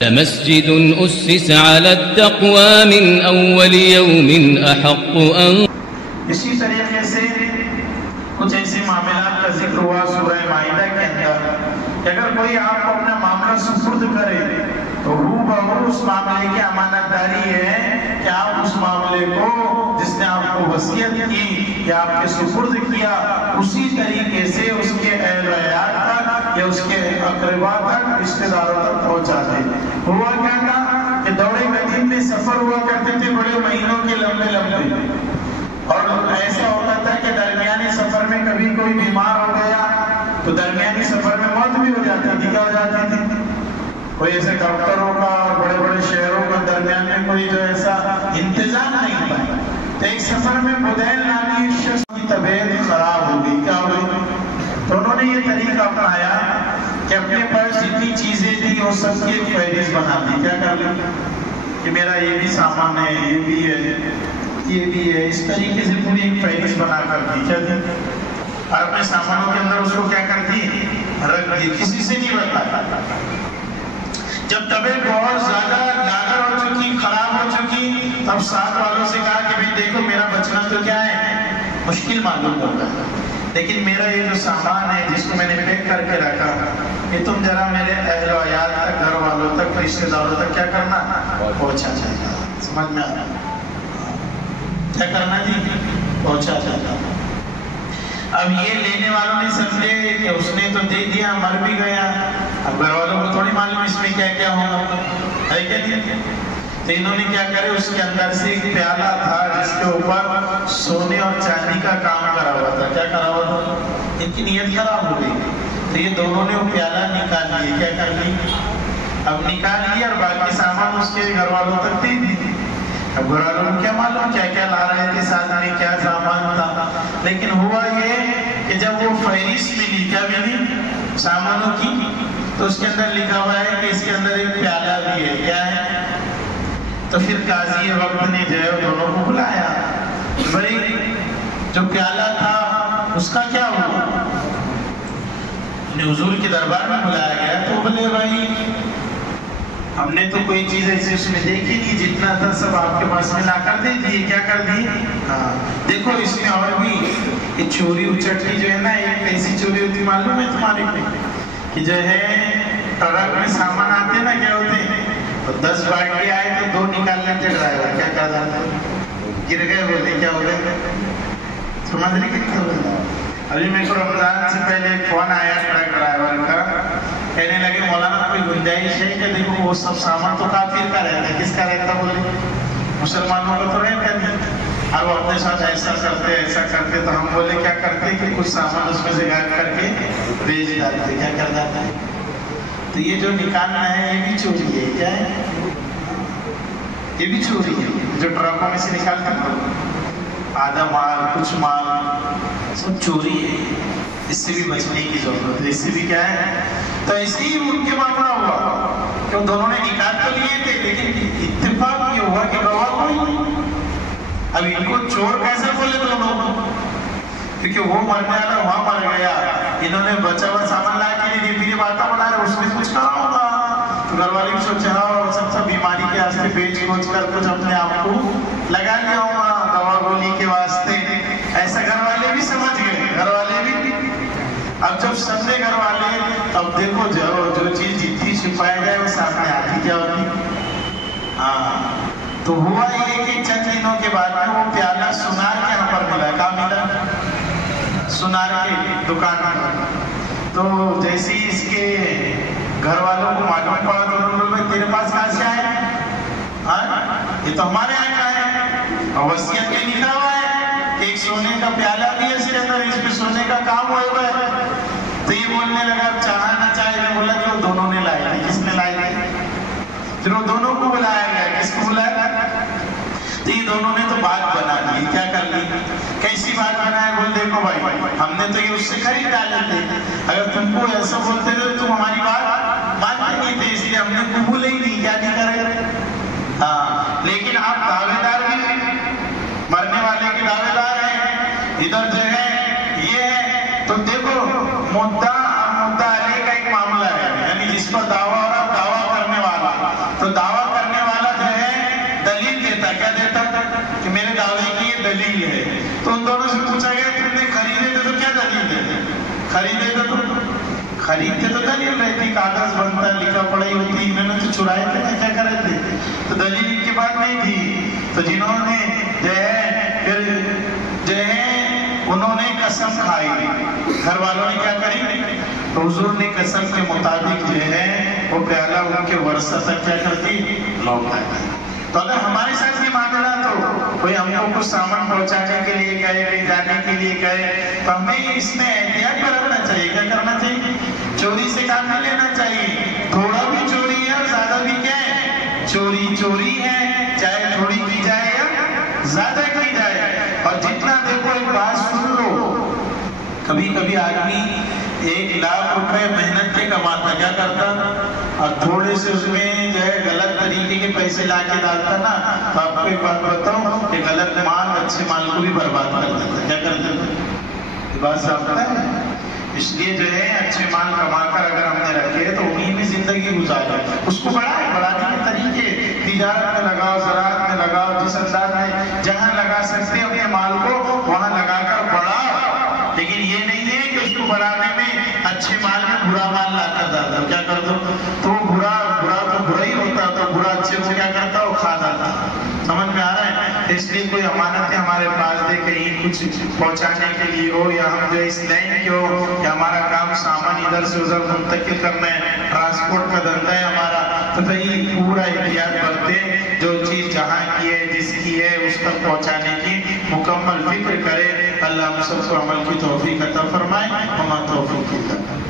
لمسجد أسس على التقوى من أول يوم أحق أن اسی طریقے سے کچھ ایسے معاملات کا ذکر ہوا سورہ مائدہ کے اندر کہ اگر کوئی آپ کو اپنا معاملہ سپرد کرے تو اس معاملے کی امانت داری ہے کہ آپ اس معاملے کو جس نے آپ کو وصیت کی یا آپ کے سپرد کیا اسی طریقے سے اس کے اہل و عیال تک یا اس کے اقربا تک رشتہ داروں تک پہنچا دے۔ ہوا کیا تھا کہ دور قدیم میں سفر ہوا کرتے تھے بڑے مہینوں کے لمبے اور ایسا ہوتا تھا کہ درمیانی سفر میں کبھی کوئی بیمار ہو گیا تو درمیانی سفر میں موت بھی ہو جاتی تھی۔ کیا ہو جاتی تھی؟ کوئی ایسے ڈاکٹروں کا اور بڑے بڑے شہروں کا درمیان میں کوئی جو ایسا انتظام نہیں تھا، تو ایک سفر میں بدیل نامی شخص کی طبیعت خراب ہو گئی۔ کیا ہو گئی؟ تو انہوں نے یہ طریقہ اپنایا کہ اپنے پاس جتنی چیزیں تھیں وہ سب کی ایک فہرست بنا دی۔ کیا کر لی کہ میرا یہ بھی سامان ہے، یہ بھی ہے، یہ بھی ہے، اس طریقے سے پوری ایک فہرست بنا کر دی۔ کیا دی؟ اور اپنے سامانوں کے اندر اس کو کیا کرتی رکھ دی، کسی سے نہیں بتایا۔ جب طبیعت بہت زیادہ لاغر ہو چکی، خراب ہو چکی، تب ساتھ والوں سے کہا کہ بھئی دیکھو میرا بچنا تو کیا ہے مشکل معلوم ہوتا ہے، لیکن میرا یہ جو سامان ہے جس کو میں نے پیک کر کے رکھا یہ تم ذرا میرے اہل و عیال تک، گھر والوں تک، رشتہ داروں تک کیا کرنا پہنچا جائے گا۔ سمجھ میں آ رہا کیا کرنا جی؟ پہنچا جائے گا۔ اب یہ لینے والوں نے سمجھے کہ اس نے تو دے دیا، مر بھی گیا، اب گھر والوں کو تھوڑی معلوم اس میں کیا کیا ہوگا، ہے کیا نہیں؟ تو انہوں نے کیا کرے، اس کے اندر سے ایک پیالہ تھا جس کے اوپر سونے اور چاندی کا کام کرا ہوا تھا۔ کیا کرا ہوا تھا؟ ان کی نیت خراب ہو گئی، تو یہ دونوں نے وہ پیالہ نکال لیے۔ کیا کر لی؟ اب نکال لیا اور باقی سامان اس کے گھر والوں تک دے دی۔ اب گھر والوں کو کیا معلوم کیا کیا لا رہے تھے ساتھ میں، کیا سامان تھا، لیکن ہوا یہ کہ جب وہ فہرست ملی، کیا ملی سامانوں کی، تو اس کے اندر لکھا ہوا ہے کہ اس کے اندر ایک پیالہ بھی ہے۔ کیا ہے؟ تو پھر قاضی وقت نے جو ہے دونوں کو بلایا، بھائی جو پیالہ تھا اس کا کیا ہوا؟ انہیں حضور کے دربار میں بلایا گیا تو بولے بھائی ہم نے تو کوئی چیز ایسی اس میں دیکھی نہیں، جتنا تھا سب آپ کے پاس میں لا کر دے دیے۔ کیا کر دی؟ دیکھو اس میں اور بھی یہ چوری اچٹی جو ہے نا، ایک ایسی چوری ہوتی معلوم ہے تمہارے پہ کہ جو ہے ٹرک میں سامان آتے نا، کیا ہوتے ہیں 10 باٹی آئے تو 2 نکال لیتے ڈرائیور، کیا کہا جاتا ہے گر گئے، بولے کیا ہو گئے، سمجھ رہے کتنے ہوئے۔ ابھی میرے کو رمضان سے پہلے ایک فون آیا ٹرک ڈرائیور کا، کہنے لگے مولانا کوئی گنجائش ہے کہ دیکھو وہ سب سامان تو کافر کا رہتا ہے، کس کا رہتا؟ بولے مسلمانوں کا تو رہتا نہیں، اور وہ اپنے ساتھ ایسا کرتے تو ہم بولے کیا کرتے کہ کچھ سامان اس میں سے گاڑ کر کے بیچ ڈالتے۔ کیا کر جاتا ہے؟ تو یہ جو نکالنا ہے یہ بھی چوری ہے۔ کیا ہے؟ یہ بھی چوری ہے، جو ٹرکوں میں سے نکالتے ہیں آدھا مال کچھ مال سب چوری ہے، اس سے بھی بچنے کی ضرورت ہے۔ اس سے بھی کیا ہے؟ تو ایسے ہی ان کے معاملہ ہوا کہ دونوں نے نکال تو لیے تھے، لیکن اتفاق یہ ہوا کہ گواہ کوئی نہیں۔ اب ان کو چور کیسے بولے دونوں کو؟ کیونکہ وہ مرنے والا وہاں مر گیا، انہوں نے بچا ہوا سامان لا کے نہیں، پھر یہ باتیں بنا رہے اس نے کچھ کہا ہوگا، تو گھر والے بھی سوچے ہاں سب بیماری کے واسطے بیچ کوچ کر کچھ اپنے آپ کو لگا لیا ہوگا دوا گولی کے واسطے، ایسا گھر والے بھی سمجھ گئے۔ گھر والے بھی اب جب سمجھے گھر والے، اب دیکھو جو چیز جتنی چھپایا جائے وہ سامنے آتی کیا ہوتی۔ تو ہوا یہ کہ چند دنوں کے بعد میں وہ پیالہ سنار کے یہاں پر ملا۔ کہاں ملا؟ سنار کے دکان پر۔ تو جیسے ہی اس کے گھر والوں کو معلوم پڑا تو انہوں نے بھائی تیرے پاس کہاں سے آئے؟ یہ تو ہمارے یہاں کا ہے، اور وصیت میں لکھا ہوا ہے کہ ایک سونے کا پیالہ بھی ہے اس کے اندر، اس میں سونے کا کام ہوا ہے۔ تو یہ بولنے لگا چاہا نہ چاہے، میں بولا کہ وہ دونوں نے لائے تھے۔ کس نے لائے تھے؟ پھر وہ دونوں کو بلایا گیا۔ کس کو بلایا؟ تو یہ دونوں نے تو بات بنا لی۔ کیا کر لی؟ کیسی بات بنا ہے؟ بول دیکھو بھائی ہم نے تو یہ اس سے خرید ڈالے تھے، اگر تم کو ایسا بولتے تھے تم ہماری بات مانتے نہیں تھے، اس لیے ہم نے قبول ہی نہیں کیا نہیں کرے۔ لیکن آپ دعوے دار بھی مرنے والے کے دعوے دار ہیں، ادھر جو ہے یہ ہے۔ تو دیکھو مدعا علیہ کا ایک معاملہ ہے، یعنی جس پر دعویٰ ہو رہا دعویٰ کرنے والا، تو دعویٰ کرنے والا جو ہے دلیل دیتا، کیا دیتا کہ میرے دعوے کی یہ دلیل ہے. تو ان دونوں سے پوچھا گیا تم نے خریدے تھے تو کیا دلیل دیتے؟ خریدے تھے تو خریدتے تو دلیل رہتی، کاغذ بنتا، لکھا پڑھائی ہوتی، انہوں نے تو چرائے تھے، کیا کر رہے تھے؟ تو دلیل ان کے پاس نہیں تھی. تو جنہوں نے جو ہے پھر جو ہے انہوں نے قسم کھائی، گھر والوں نے کیا کری؟ تو حضور نے قسم کے مطابق جو ہے وہ پیالہ ان کے ورثہ تک کیا کرتی؟ لوٹائی. تو اگر ہمارے ساتھ یہ معاملہ تو کوئی ہم کو کچھ سامان پہنچانے کے لیے کہے، کہیں جانے کے لیے کہے، تو ہمیں اس میں احتیاط برتنا چاہیے. کیا کرنا چاہیے؟ چوری سے کام نہیں لینا چاہیے. تھوڑا بھی چوری ہے اور زیادہ بھی کیا ہے؟ چوری ہے، چاہے تھوڑی کی جائے یا زیادہ کی جائے. اور جتنا دیکھو ایک بات سن لو، کبھی کبھی آدمی 1 لاکھ روپے محنت کے کماتا، کیا کرتا؟ اور تھوڑے سے اس میں جو ہے غلط طریقے کے پیسے لا کے ڈالتا نا، تو آپ کو ایک بات بتاؤں کہ غلط مال اچھے مال کو بھی برباد کر دیتا. کیا کرتے تھے؟ یہ بات سمجھتا ہے. اس لیے جو ہے اچھے مال کما کر اگر ہم نے رکھے تو انہیں میں زندگی گزارے، اس کو بڑھانے کے طریقے تجارت میں لگاؤ، زراعت میں لگاؤ، جس انداز میں جہاں لگا سکتے اپنے مال کو وہاں لگا کر بڑھاؤ. لیکن یہ نہیں ہے کہ اس کو بڑھانے میں اچھے مال میں برا مال لا کر ڈالتا. کیا کر دو تو برا تو برا ہی ہوتا، تو برا اچھے کو کیا کرتا وہ کھا جاتا. سمجھ میں آ رہا ہے؟ اس لیے کوئی امانتیں ہمارے پاس دے کہیں کچھ پہنچانے کے لیے ہو، یا ہم جو اس لائن کے ہو، یا ہمارا کام سامان ادھر سے ادھر منتقل کرنا ہے، ٹرانسپورٹ کا دھندا ہے ہمارا، تو بھائی پورا احتیاط برتے. جو چیز جہاں کی ہے، جس کی ہے، اس تک پہنچانے کی مکمل فکر کرے. اللہ ہم سب کو عمل کی توفیق عطا فرمائے. ہمارا توفیق کی